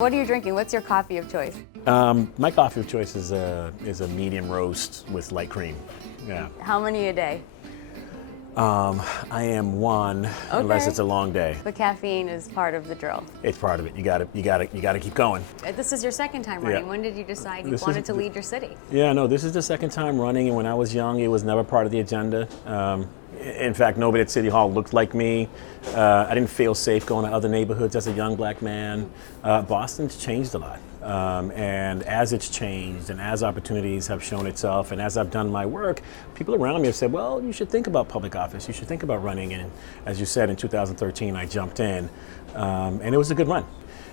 What are you drinking? What's your coffee of choice? My coffee of choice is a medium roast with light cream. Yeah. How many a day? I am one, unless it's a long day. But caffeine is part of the drill. It's part of it. You gotta keep going. This is your second time running. Yeah. When did you decide you wanted to lead your city? Yeah, no, this is the second time running, and when I was young, it was never part of the agenda. In fact, nobody at City Hall looked like me. I didn't feel safe going to other neighborhoods as a young black man. Boston's changed a lot. And as it's changed and as opportunities have shown itself and as I've done my work, people around me have said, well, you should think about public office. You should think about running. And as you said, in 2013, I jumped in and it was a good run.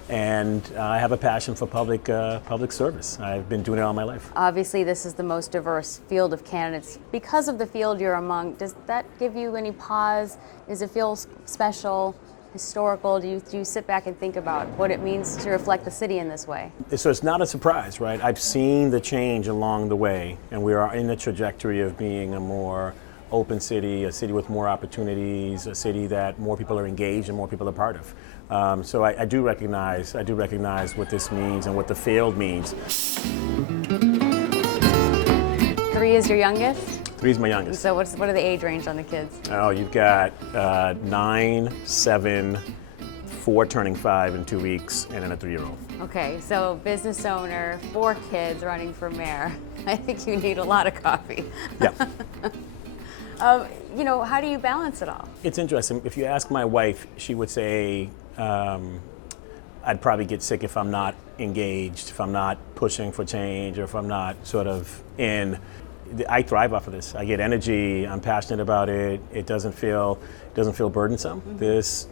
And I have a passion for public service. I've been doing it all my life. Obviously, this is the most diverse field of candidates. Because of the field you're among, does that give you any pause? Does it feel special, historical? Do you sit back and think about what it means to reflect the city in this way? So it's not a surprise, right? I've seen the change along the way, and we are in the trajectory of being a more open city, a city with more opportunities, a city that more people are engaged and more people are part of. So I do recognize what this means and what the field means. 3 is your youngest? 3 is my youngest. So what are the age range on the kids? Oh, you've got 9, 7, 4 turning 5 in 2 weeks, and then a 3-year-old. Okay, so business owner, 4 kids running for mayor. I think you need a lot of coffee. Yeah. How do you balance it all? It's interesting. If you ask my wife, she would say, I'd probably get sick if I'm not engaged, if I'm not pushing for change, or if I'm not sort of in. I thrive off of this. I get energy. I'm passionate about it. It doesn't feel burdensome. Mm-hmm.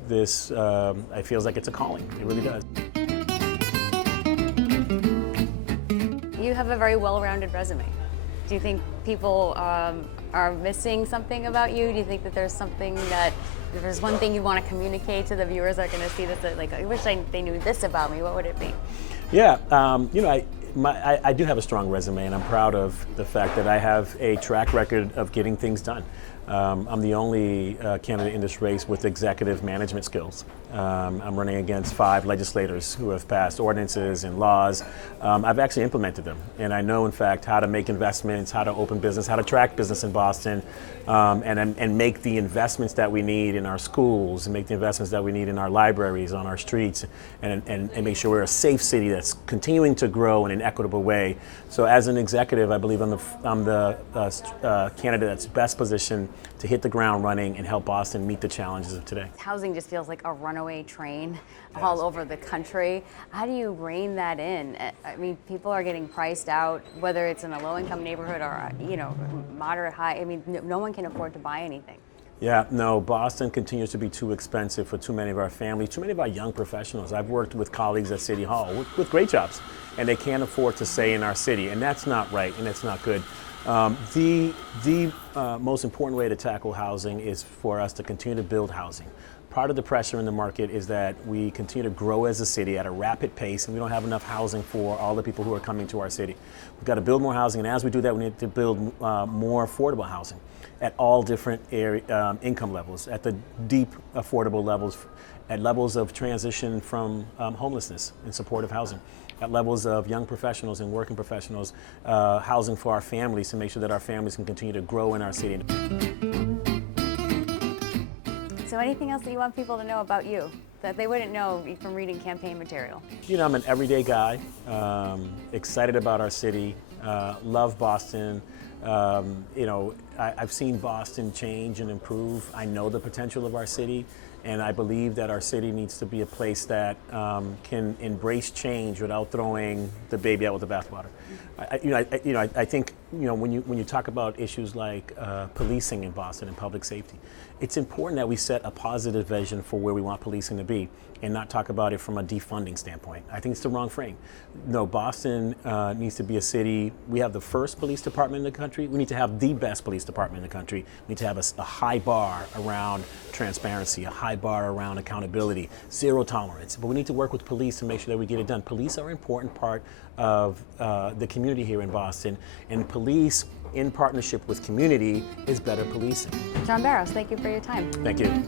This it feels like it's a calling. It really does. You have a very well-rounded resume. Do you think people are missing something about you? Do you think that there's something that, if there's one thing you want to communicate to the viewers that are going to see this, like, I wish they knew this about me, what would it be? Yeah, I do have a strong resume, and I'm proud of the fact that I have a track record of getting things done. I'm the only candidate in this race with executive management skills. I'm running against 5 legislators who have passed ordinances and laws. I've actually implemented them, and I know, in fact, how to make investments, how to open business, how to track business in Boston, and make the investments that we need in our schools, and make the investments that we need in our libraries, on our streets, and make sure we're a safe city that's continuing to grow in an equitable way. So as an executive, I believe I'm the candidate that's best positioned to hit the ground running and help Boston meet the challenges of today. Housing just feels like a runaway train all over the country. How do you rein that in? I mean, people are getting priced out, whether it's in a low-income neighborhood or, moderate high. I mean, no one can afford to buy anything. Yeah, no, Boston continues to be too expensive for too many of our families, too many of our young professionals. I've worked with colleagues at City Hall with great jobs, and they can't afford to stay in our city, and that's not right, and that's not good. The most important way to tackle housing is for us to continue to build housing. Part of the pressure in the market is that we continue to grow as a city at a rapid pace, and we don't have enough housing for all the people who are coming to our city. We've got to build more housing, and as we do that, we need to build more affordable housing at all different income levels, at the deep affordable levels, at levels of transition from homelessness and supportive housing, at levels of young professionals and working professionals, housing for our families to make sure that our families can continue to grow in our city. So anything else that you want people to know about you that they wouldn't know from reading campaign material? I'm an everyday guy, excited about our city, love Boston. I've seen Boston change and improve. I know the potential of our city, and I believe that our city needs to be a place that can embrace change without throwing the baby out with the bathwater. I think when you talk about issues like policing in Boston and public safety, it's important that we set a positive vision for where we want policing to be and not talk about it from a defunding standpoint. I think it's the wrong frame. No, Boston needs to be a city. We have the first police department in the country. We need to have the best police department in the country. We need to have a high bar around transparency, a high bar around accountability, zero tolerance. But we need to work with police to make sure that we get it done. Police are an important part of the community here in Boston, and police in partnership with community is better policing. John Barros, thank you for your time. Thank you.